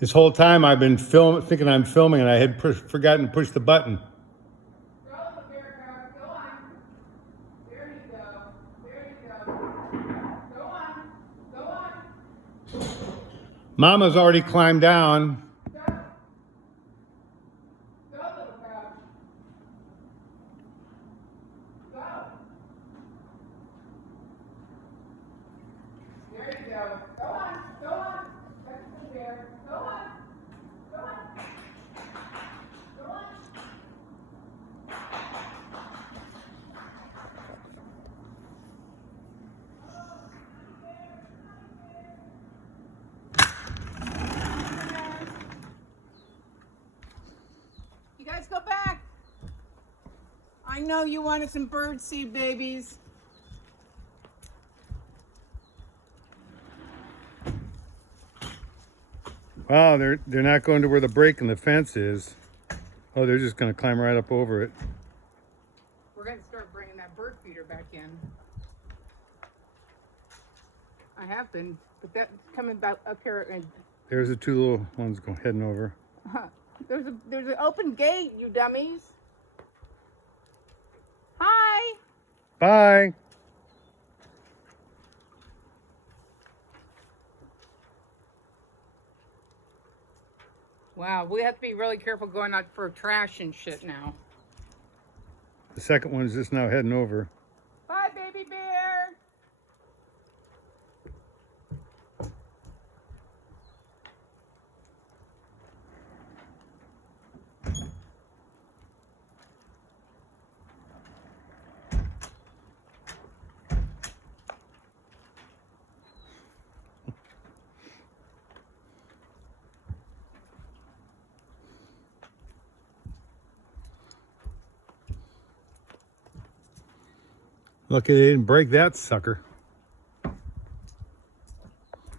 This whole time I've been thinking I'm filming, and I had forgotten to push the button. Go, America. Go on. There you go. There you go. Go on. Go on. Mama's already climbed down. Go. Go, little girl. Go. There you go. Go on. Go on. That's the bear. Go on. Go on. Go on. You guys go back. I know you wanted some bird seed babies. Wow, they're not going to where the break in the fence is. Oh, they're just going to climb right up over it. We're going to start bringing that bird feeder back in. I have been, but that's coming back up here. And There's the two little ones heading over. there's an open gate, you dummies. Hi. Bye. Wow, we have to be really careful going out for trash and shit now. The second one is just now heading over. Bye, baby bear. Lucky they didn't break that sucker.